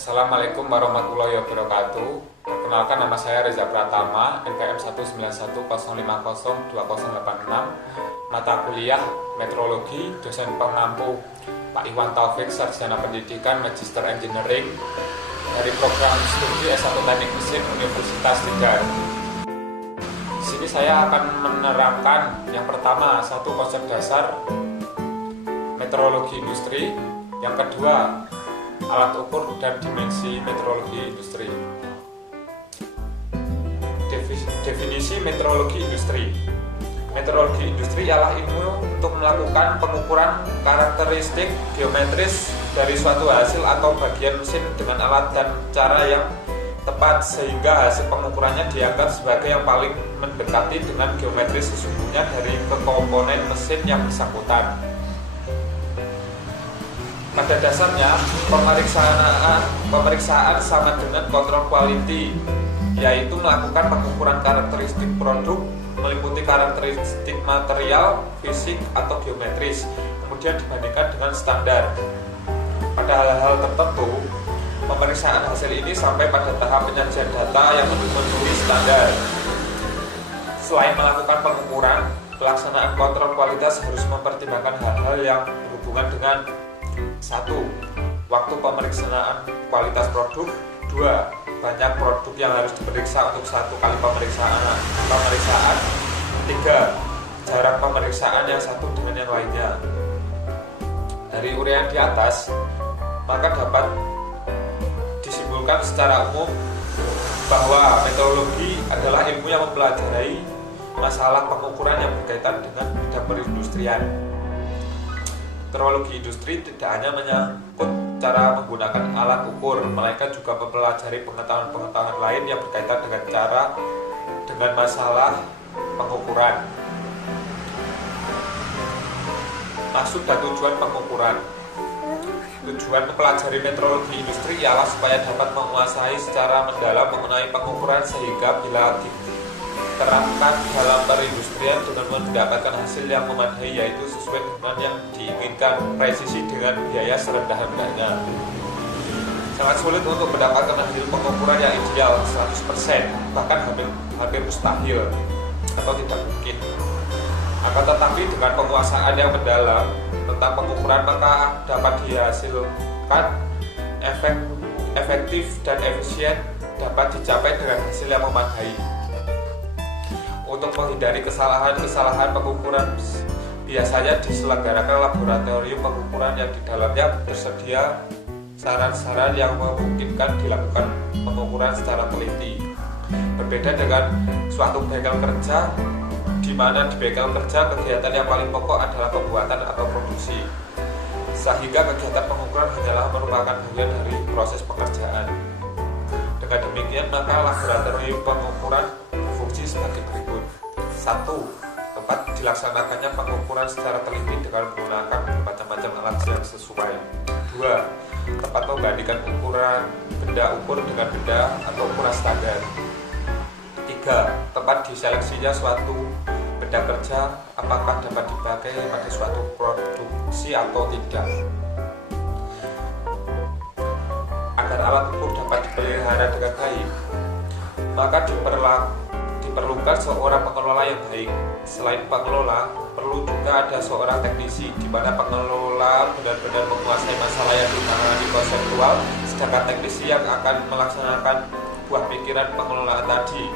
Assalamualaikum warahmatullahi wabarakatuh. Perkenalkan, nama saya Reza Pratama, NPM 19105020686. Mata kuliah Metrologi, dosen pengampu Pak Iwan Taufik, Sarjana Pendidikan Magister Engineering dari program studi S1 Teknik Mesin Universitas Tegal. Di sini saya akan menerangkan yang pertama, satu konsep dasar metrologi industri, yang kedua alat ukur dan dimensi metrologi industri. Definisi metrologi industri. Metrologi industri ialah ilmu untuk melakukan pengukuran karakteristik geometris dari suatu hasil atau bagian mesin dengan alat dan cara yang tepat sehingga hasil pengukurannya dianggap sebagai yang paling mendekati dengan geometris sesungguhnya dari komponen mesin yang bersangkutan. Pada dasarnya, pemeriksaan sama dengan kontrol quality, yaitu melakukan pengukuran karakteristik produk meliputi karakteristik material, fisik, atau geometris, kemudian dibandingkan dengan standar. Pada hal-hal tertentu, pemeriksaan hasil ini sampai pada tahap penyajian data yang memenuhi standar. Selain melakukan pengukuran, pelaksanaan kontrol kualitas harus mempertimbangkan hal-hal yang berhubungan dengan 1. Waktu pemeriksaan kualitas produk. 2. Banyak produk yang harus diperiksa untuk satu kali pemeriksaan. 3. Jarak pemeriksaan yang satu dengan yang lainnya. Dari uraian di atas, maka dapat disimpulkan secara umum bahwa metrologi adalah ilmu yang mempelajari masalah pengukuran yang berkaitan dengan bidang perindustrian. Metrologi industri tidak hanya menyangkut cara menggunakan alat ukur, melainkan juga mempelajari pengetahuan-pengetahuan lain yang berkaitan dengan masalah pengukuran. Maksud dan tujuan pengukuran. Tujuan mempelajari metrologi industri ialah supaya dapat menguasai secara mendalam mengenai pengukuran sehingga bila diterapkan dalam perindustrian dengan mendapatkan hasil yang memadai, yaitu sesuai dengan yang diinginkan, presisi dengan biaya serendah-rendahnya. Sangat sulit untuk mendapatkan hasil pengukuran yang ideal 100%, bahkan hampir mustahil atau tidak mungkin. Akan tetapi dengan penguasaan yang mendalam tentang pengukuran, maka dapat dihasilkan efektif dan efisien, dapat dicapai dengan hasil yang memadai. Untuk menghindari kesalahan-kesalahan pengukuran, biasanya diselenggarakan laboratorium pengukuran yang di dalamnya tersedia saran-saran yang memungkinkan dilakukan pengukuran secara teliti. Berbeda dengan suatu bengkel kerja, di mana di bengkel kerja kegiatan yang paling pokok adalah pembuatan atau produksi, sehingga kegiatan pengukuran hanyalah merupakan bagian dari proses pekerjaan. Dengan demikian, maka laboratorium pengukuran berfungsi sebagai berikut. 1. Tempat dilaksanakannya pengukuran secara teliti dengan menggunakan bermacam-macam alat yang sesuai. 2. Tempat membandingkan ukuran benda ukur dengan benda atau ukuran standar. 3. Tempat diseleksinya suatu benda kerja apakah dapat dipakai pada suatu produksi atau tidak. Agar alat ukur dapat dipelihara dengan baik, maka diperlukan seorang pengelola yang baik. Selain pengelola, perlu juga ada seorang teknisi, di mana pengelola benar-benar menguasai masalah yang ditangani konseptual, sedangkan teknisi yang akan melaksanakan buah pikiran pengelolaan tadi.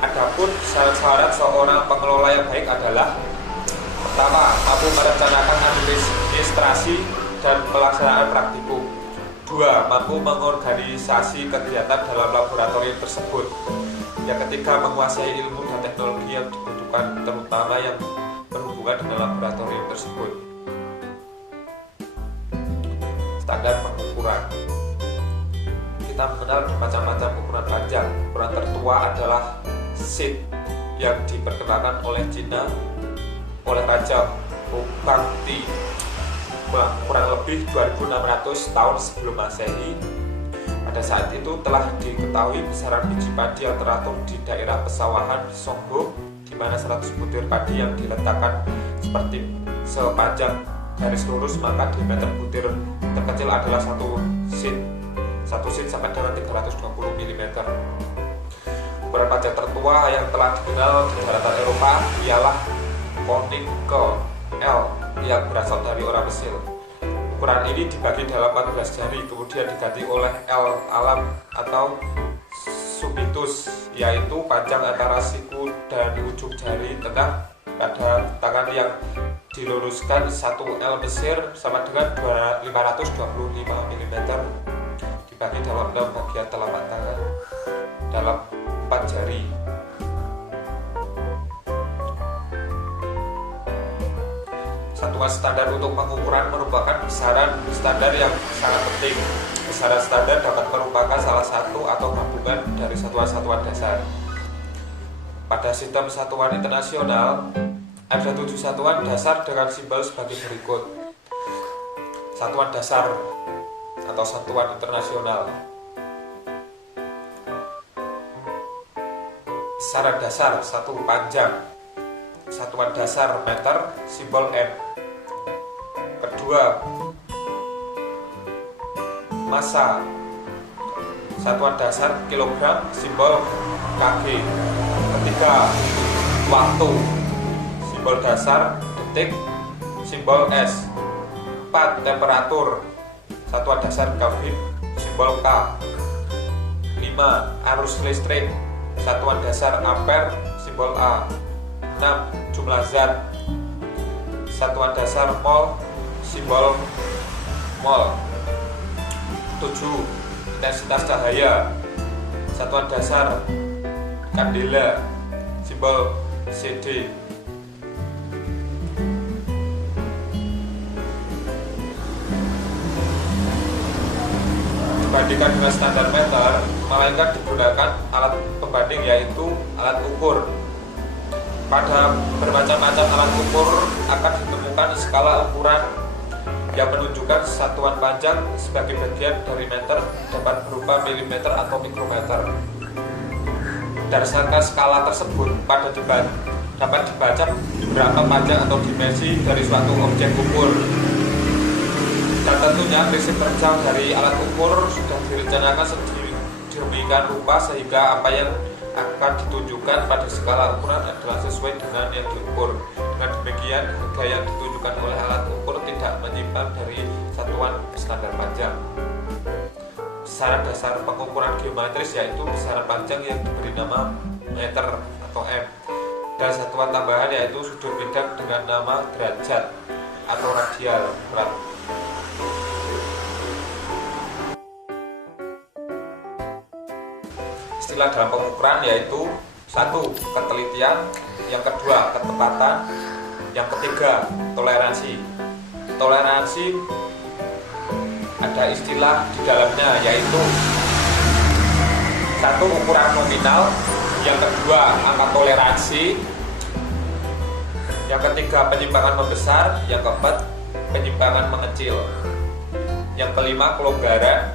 Adapun syarat-syarat seorang pengelola yang baik adalah: pertama, mampu merencanakan administrasi dan pelaksanaan praktikum. 2. Mampu mengorganisasi kegiatan dalam laboratorium tersebut. Yang ketiga, menguasai ilmu dan teknologi yang dibutuhkan, terutama yang berhubungan dengan laboratorium tersebut. Standar pengukuran. Kita mengenal macam-macam ukuran panjang. Ukuran tertua adalah sheet yang diperkenalkan oleh Cina oleh Raja Bongkangti kurang lebih 2600 tahun sebelum Masehi. Pada saat itu telah diketahui besaran biji padi yang teratur di daerah pesawahan Songhong, di mana 100 butir padi yang diletakkan seperti sepanjang garis lurus, maka diameter butir terkecil adalah 1 sheet 1 sin sampai dengan 320 mm. Ukuran panjang tertua yang telah dikenal di daratan Eropa ialah konikel L yang berasal dari orang Mesir. Ukuran ini dibagi dalam 14 jari, kemudian diganti oleh L alam atau subitus, yaitu panjang antara siku dan ujung jari tengah pada tangan yang diluruskan. 1 L Mesir sama dengan 525 mm dibagi dalam 6 bagian telapak tangan dalam 4 jari. Satuan standar untuk pengukuran merupakan besaran standar yang sangat penting. Besaran standar dapat merupakan salah satu atau gabungan dari satuan-satuan dasar. Pada sistem satuan internasional, ada 7 satuan dasar dengan simbol sebagai berikut. Satuan dasar atau satuan internasional. Besaran dasar 1 panjang. Satuan dasar meter, simbol M. Kedua, massa. Satuan dasar kilogram, simbol kg. Ketiga, waktu. Simbol dasar detik, simbol S. 4, temperatur. Satuan dasar Kelvin, simbol K. 5, arus listrik. Satuan dasar ampere, simbol A. 6, jumlah zat. Satuan dasar mol, simbol mol. 7, intensitas cahaya. Satuan dasar kandela, simbol CD. Dibandingkan dengan standar meter, melainkan digunakan alat pembanding, yaitu alat ukur. Pada bermacam-macam alat ukur akan ditemukan skala ukuran yang menunjukkan satuan panjang sebagai bagian dari meter dapat berupa milimeter atau mikrometer. Berdasarkan skala tersebut dapat dibaca berapa panjang atau dimensi dari suatu objek ukur. Dan tentunya prinsip kerja dari alat ukur sudah direncanakan sedemikian rupa sehingga apa yang akan ditunjukkan pada skala ukuran adalah sesuai dengan yang diukur. Dengan demikian, harga yang ditunjukkan oleh alat ukur tidak menyimpang dari satuan standar panjang. Besaran dasar pengukuran geometris yaitu besaran panjang yang diberi nama meter atau M, dan satuan tambahan yaitu sudut bidang dengan nama derajat atau radial. Istilah dalam pengukuran yaitu 1, ketelitian, yang kedua ketepatan, yang ketiga toleransi. Toleransi ada istilah di dalamnya yaitu 1, ukuran nominal, yang kedua angka toleransi, yang ketiga penyimpangan membesar, yang keempat penyimpangan mengecil, yang kelima kelonggaran,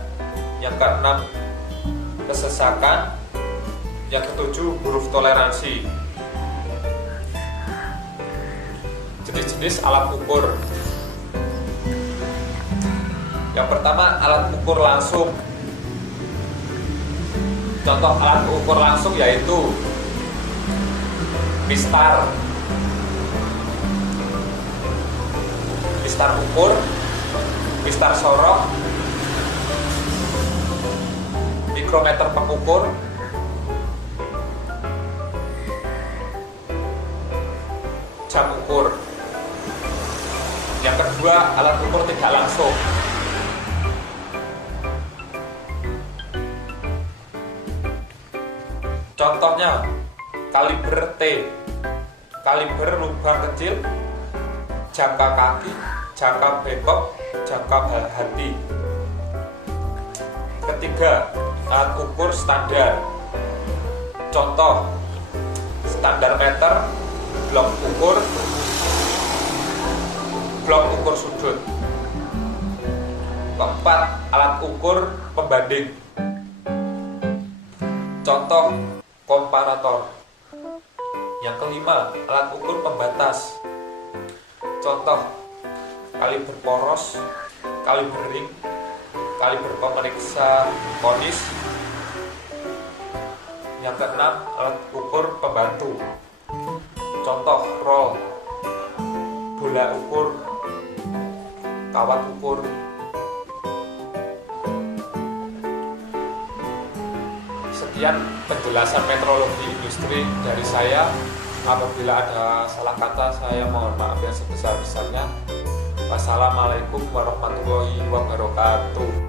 yang keenam kesesakan, yang ketujuh huruf toleransi. Jenis-jenis alat ukur. Yang pertama, alat ukur langsung. Contoh alat ukur langsung yaitu mistar. Mistar ukur, mistar sorok, mikrometer pengukur, jam ukur. Yang kedua, alat ukur tidak langsung. Contohnya, kaliber T, kaliber lubang kecil, jangka kaki, jangka bengkok, jangka hati. Ketiga, alat ukur standar. Contoh, standar meter, blok ukur sudut. Keempat, alat ukur pembanding. Contoh, komparator. Yang kelima, alat ukur pembatas. Contoh, kaliber poros, kaliber ring, kaliber pemeriksa konis. Yang keenam, alat ukur pembantu. Contoh roll, bola ukur, kawat ukur. Sekian penjelasan metrologi industri dari saya. Apabila ada salah kata, saya mohon maaf yang sebesar-besarnya. Wassalamualaikum warahmatullahi wabarakatuh.